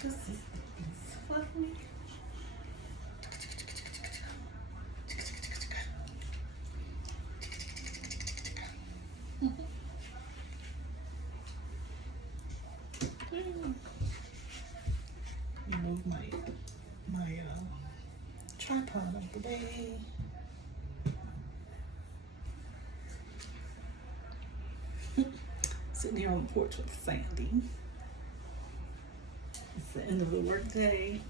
This is fluffy. Move my tripod out the way. Sitting here on the porch with Sandy. It's the end of the workday.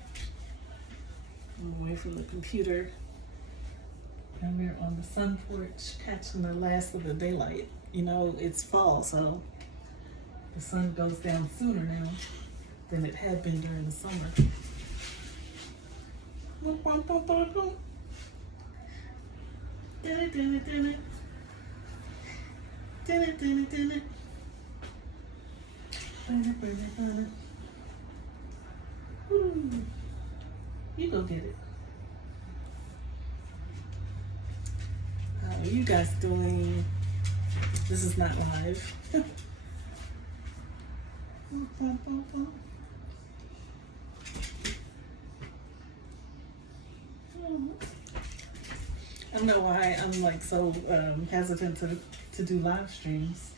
I'm away from the computer. And we're on the sun porch catching the last of the daylight. You know, it's fall, so the sun goes down sooner now than it had been during the summer. You go get it. How are you guys doing? This is not live. I don't know why I'm like so hesitant to do live streams.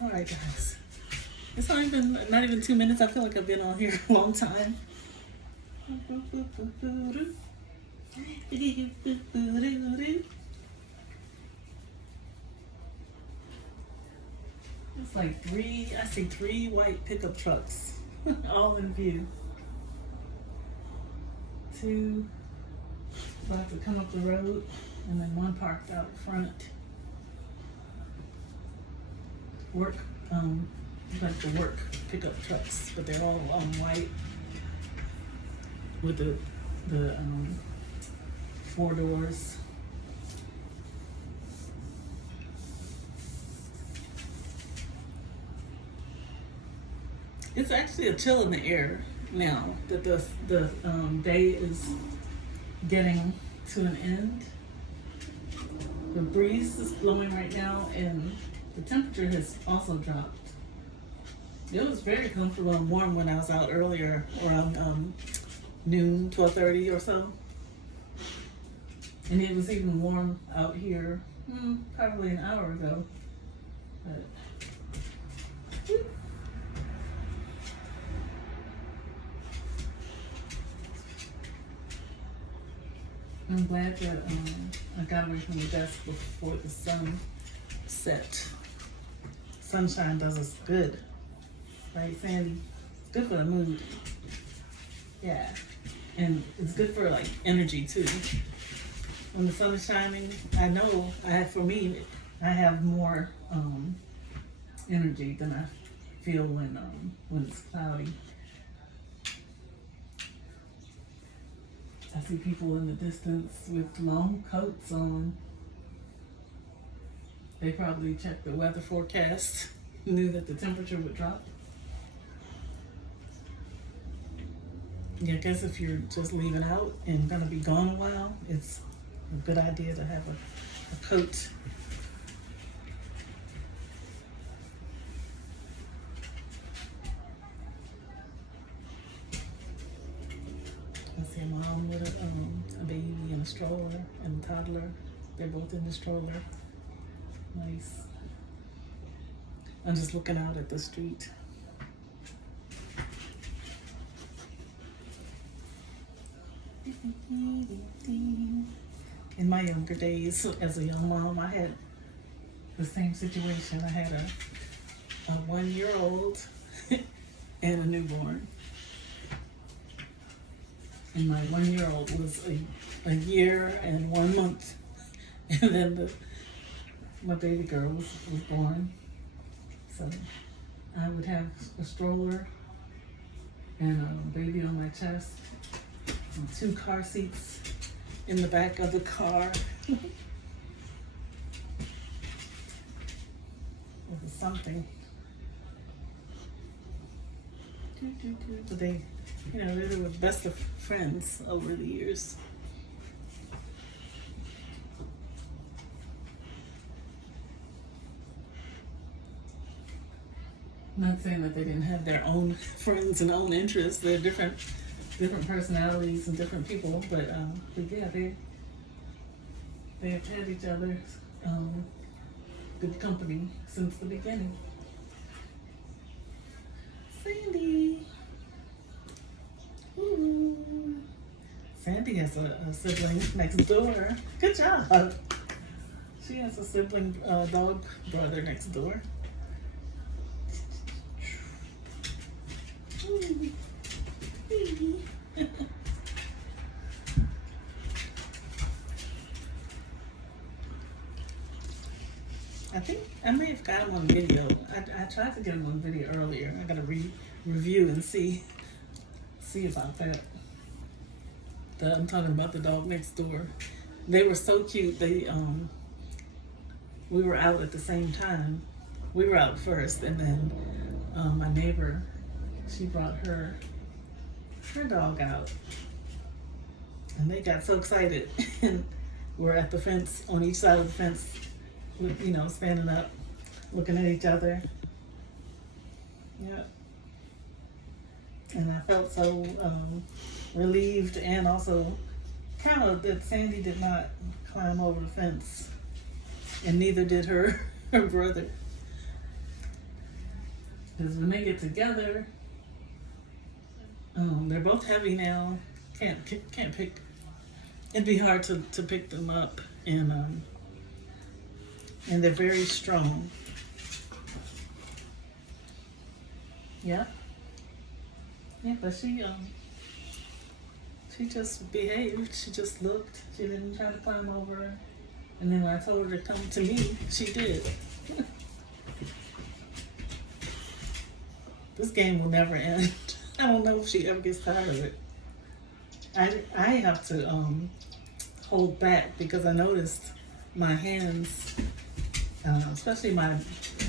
All right, guys. It's only been not even 2 minutes. I feel like I've been on here a long time. It's like I see three white pickup trucks, all in view. Two about to come up the road, and then one parked out front. Like the work pickup trucks, but they're all white with the 4 doors. It's actually a chill in the air now that the day is getting to an end. The breeze is blowing right now, and the temperature has also dropped. It was very comfortable and warm when I was out earlier, around noon, 12:30 or so. And it was even warm out here probably an hour ago. But, I'm glad that I got away from the desk before the sun set. Sunshine does us good. Right, Sandy? It's good for the mood. Yeah. And it's good for like energy too. When the sun is shining, I know for me, I have more energy than I feel when it's cloudy. I see people in the distance with long coats on. They probably checked the weather forecast, knew that the temperature would drop. Yeah, I guess if you're just leaving out and gonna be gone a while, it's a good idea to have a coat. I see a mom with a baby in a stroller and a toddler. They're both in the stroller. Nice. I'm just looking out at the street. In my younger days, as a young mom, I had the same situation. I had a 1-year-old and a newborn. And my 1-year-old was a year and 1 month. And then my baby girl was born. So I would have a stroller and a baby on my chest, and 2 car seats in the back of the car. something. But they, they were best of friends over the years. I'm not saying that they didn't have their own friends and own interests. They're different personalities and different people, but yeah, they have had each other's good company since the beginning. Sandy. Ooh. Sandy has a sibling next door. Good job. She has a sibling dog brother next door. I think I may have got him on video. I tried to get him on video earlier. I gotta review and see about that. I'm talking about the dog next door. They were so cute. We were out at the same time. We were out first, and then my neighbor, she brought her dog out, and they got so excited. And we're at the fence, on each side of the fence, standing up, looking at each other. Yeah. And I felt so relieved and also proud that Sandy did not climb over the fence, and neither did her brother. Because when they get together, they're both heavy now. Can't pick. It'd be hard to pick them up, and they're very strong. Yeah. Yeah, but she just behaved. She just looked. She didn't try to climb over. And then when I told her to come to me, she did. This game will never end. I don't know if she ever gets tired of it. I have to hold back because I noticed my hands, especially my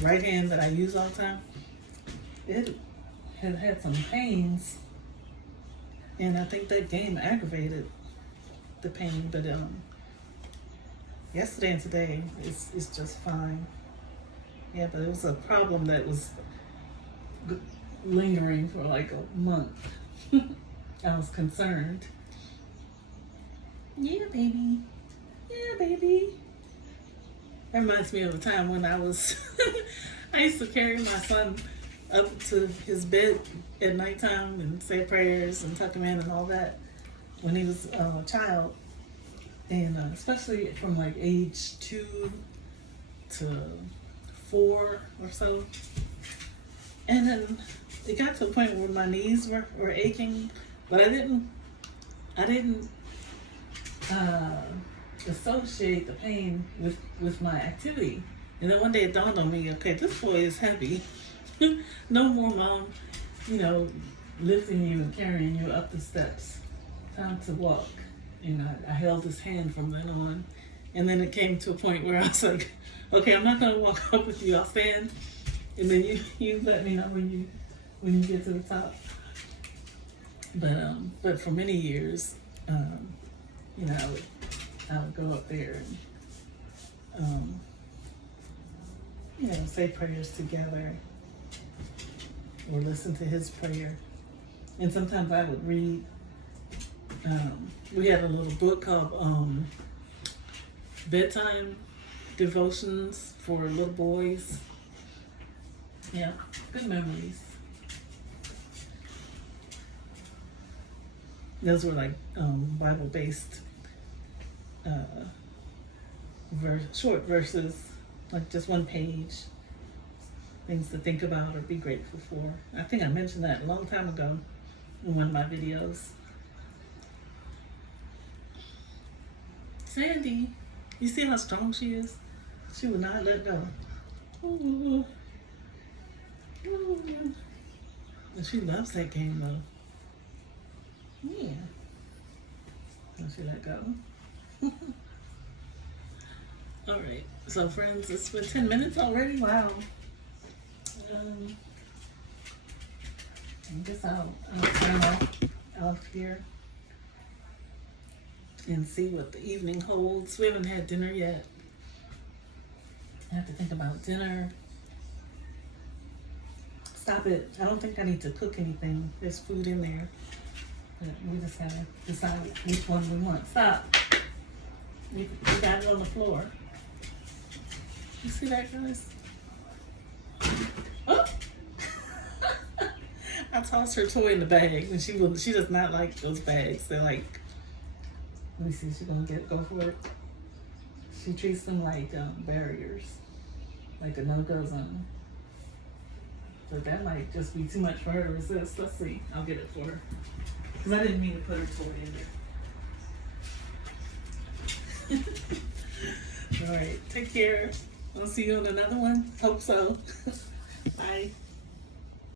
right hand that I use all the time, it had some pains, and I think that game aggravated the pain. But yesterday and today it's just fine. Yeah, but it was a problem that was lingering for like a month. I was concerned. Yeah, baby. Yeah, baby. That reminds me of a time when I used to carry my son up to his bed at nighttime and say prayers and tuck him in and all that when he was a child. And especially from like age 2 to 4 or so. And then it got to a point where my knees were aching, but I didn't associate the pain with my activity. And then one day it dawned on me, okay, this boy is heavy. No more mom, lifting you and carrying you up the steps. Time to walk. And I held his hand from then on. And then it came to a point where I was like, okay, I'm not gonna walk up with you, I'll stand. And then you let me know when you get to the top. But for many years, I would go up there and say prayers together or listen to his prayer. And sometimes I would read. We had a little book called Bedtime Devotions for Little Boys. Yeah, good memories. Those were like Bible-based short verses, like just one page. Things to think about or be grateful for. I think I mentioned that a long time ago in one of my videos. Sandy, you see how strong she is? She will not let go. Ooh. Ooh. And she loves that game though. Yeah. Don't she let go? All right. So friends, it's been 10 minutes already. Wow. I guess I'll turn off here and see what the evening holds. We haven't had dinner yet. I have to think about dinner. Stop it. I don't think I need to cook anything. There's food in there. But we just gotta decide which one we want. Stop. We got it on the floor. You see that, guys? Oh! I tossed her toy in the bag, and she does not like those bags. They're like, let me see, she's gonna go for it. She treats them like barriers, like a no-go zone. But that might just be too much for her to resist. Let's see. I'll get it for her. Because I didn't mean to put her toy in there. All right. Take care. I'll see you on another one. Hope so.